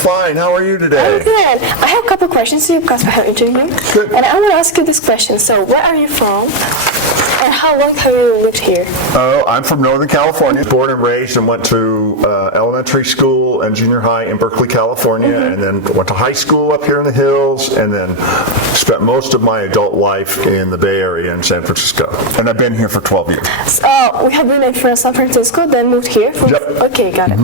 fine. How are you today? I'm good. I have a couple of questions to you because we have an interview. Good. And I want to ask you this question. So, where are you from? And how long have you lived here? Oh, I'm from Northern California. Born and raised and went to elementary school and junior high in Berkeley, California, and then went to high school up here in the hills, and then spent most of my adult life in the Bay Area in San Francisco. And I've been here for 12 years. We have been in San Francisco, then moved here. Yep. Okay, got it.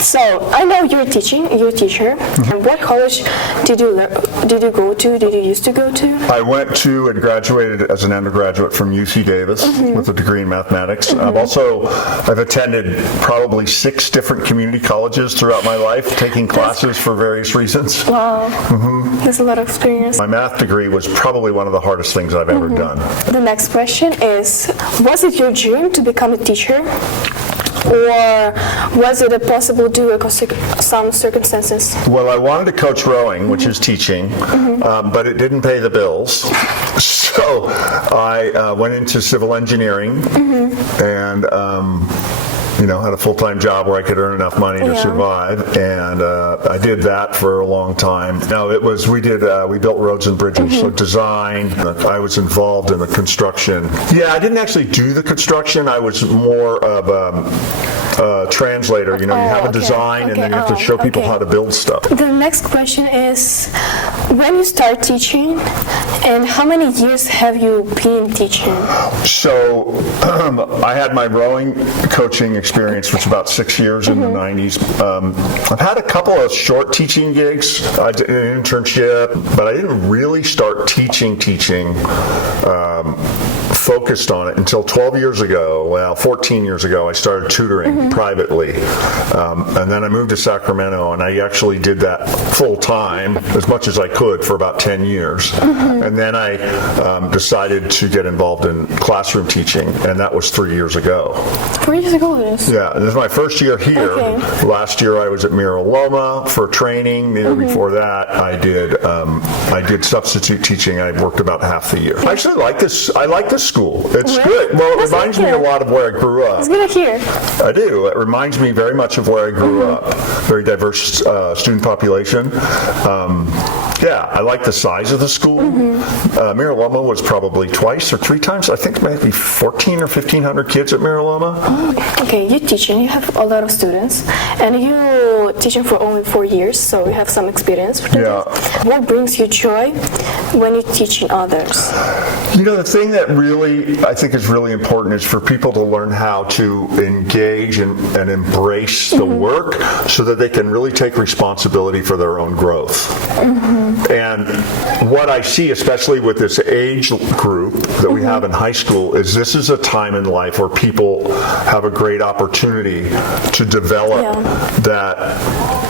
So, I know you're a teacher. And what college did you go to? Did you used to go to? I went to and graduated as an undergraduate from UC Davis with a degree in mathematics. I've attended probably 6 different community colleges throughout my life, taking classes for various reasons. Wow. There's a lot of experience. My math degree was probably one of the hardest things I've ever done. The next question is, was it your dream to become a teacher? Or was it a possible due to some circumstances? Well, I wanted to coach rowing, which is teaching, but it didn't pay the bills. So I went into civil engineering and had a full-time job where I could earn enough money to survive, and I did that for a long time. Now we built roads and bridges, so design. I was involved in the construction. Yeah, I didn't actually do the construction. I was more of a translator. You have a design, and then you have to show people how to build stuff. The next question is, when you start teaching, and how many years have you been teaching? So I had my rowing coaching experience, which was about 6 years in the 90s. I've had a couple of short teaching gigs. I did an internship, but I didn't really start teaching focused on it until 14 years ago, I started tutoring privately. And then I moved to Sacramento, and I actually did that full time, as much as I could, for about 10 years. And then I decided to get involved in classroom teaching, and that was 3 years ago. 3 years ago it is? Yeah, this is my first year here. Okay. Last year I was at Mira Loma for training. The year before that I did substitute teaching. I worked about half the year. I actually like this. I like this school. It's good. Well, it reminds me a lot of where I grew up. It's good to hear. I do. It reminds me very much of where I grew up. Very diverse student population. Yeah, I like the size of the school. Mira Loma was probably twice or 3 times. I think maybe 14 or 1,500 kids at Mira Loma. Okay, you're teaching. You have a lot of students, and you're teaching for only 4 years, so you have some experience. Yeah. What brings you joy when you're teaching others? The thing that I think is really important is for people to learn how to engage and embrace the work so that they can really take responsibility for their own growth. And what I see, especially with this age group that we have in high school, is this is a time in life where people have a great opportunity to develop that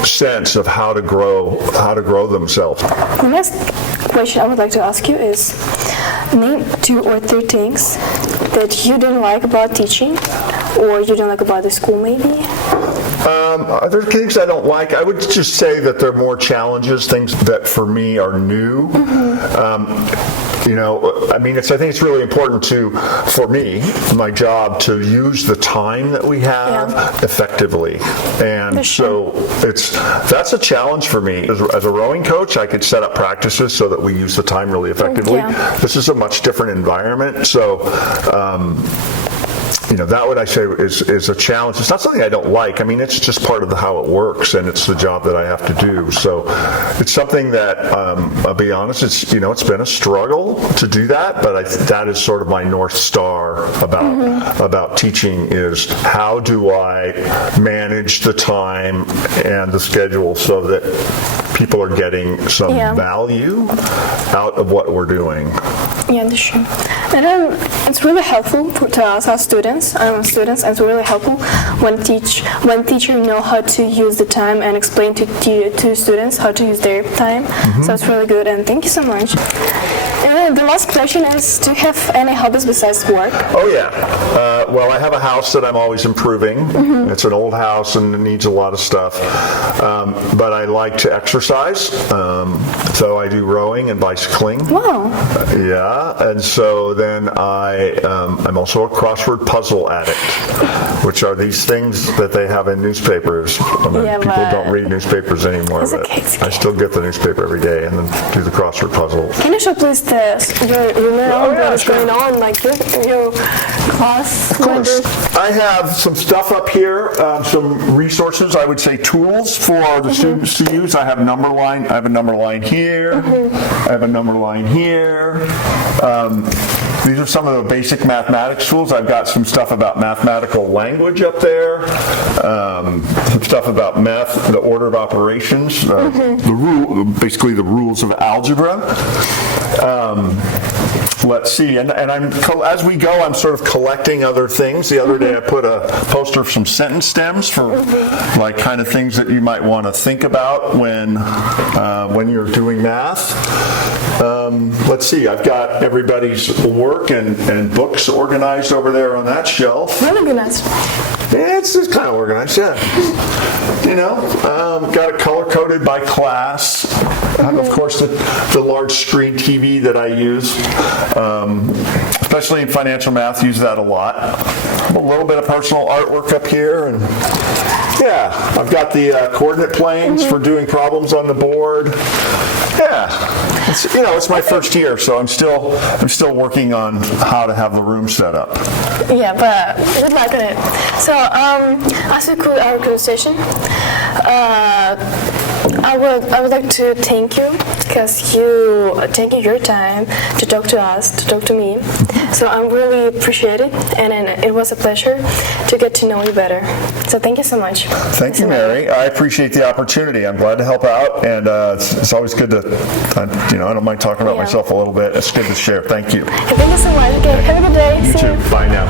sense of how to grow themselves. The next question I would like to ask you is, name 2 or 3 things that you didn't like about teaching, or you don't like about the school maybe? There are things I don't like. I would just say that there are more challenges, things that for me are new. I think it's really important for me, my job, to use the time that we have effectively. And so that's a challenge for me. As a rowing coach, I could set up practices so that we use the time really effectively. This is a much different environment. So, that what I say is a challenge. It's not something I don't like. I mean, it's just part of how it works, and it's the job that I have to do. So it's something that, I'll be honest, it's been a struggle to do that, but that is sort of my North Star about teaching, is how do I manage the time and the schedule so that people are getting some value out of what we're doing. Yeah, that's true. And it's really helpful to us as students. And it's really helpful when teachers know how to use the time and explain to students how to use their time. So it's really good, and thank you so much. And the last question is, do you have any hobbies besides work? Oh yeah. Well, I have a house that I'm always improving. It's an old house and it needs a lot of stuff. But I like to exercise. exercise. So I do rowing and bicycling. Wow. Yeah, and so then I'm also a crossword puzzle addict, which are these things that they have in newspapers. I mean, Yeah, people but don't read newspapers anymore, it's but okay, it's I okay. still get the newspaper every day and then do the crossword puzzles. Can you show please your mail, yeah, what is sure. going on, like your class? Of course. I have some stuff up here, some resources, I would say tools for the students to use. I have a number line here. I have a number line here. These are some of the basic mathematics tools. I've got some stuff about mathematical language up there. Some stuff about the order of operations, basically the rules of algebra. Let's see, and as we go, I'm sort of collecting other things. The other day I put a poster of some sentence stems for like kind of things that you might want to think about when you're doing math. Let's see, I've got everybody's work and books organized over there on that shelf. Really good nice. Yeah, it's just kind of organized, yeah. Got it color-coded by class. Of course, the large screen TV that I use, especially in financial math, use that a lot. A little bit of personal artwork up here, and yeah, I've got the coordinate planes for doing problems on the board. Yeah, it's my first year, so I'm still working on how to have the room set up. Yeah, but good luck on it. So, as we conclude our conversation, I would like to thank you because you taking your time to talk to us, to talk to me. So I really appreciate it, and it was a pleasure to get to know you better. So thank you so much. Thank you, Mary. I appreciate the opportunity. I'm glad to help out, and it's always good to, I don't mind talking about myself a little bit. It's good to share. Thank you. Thank you so much. Okay, have a good day. You See too. Bye now.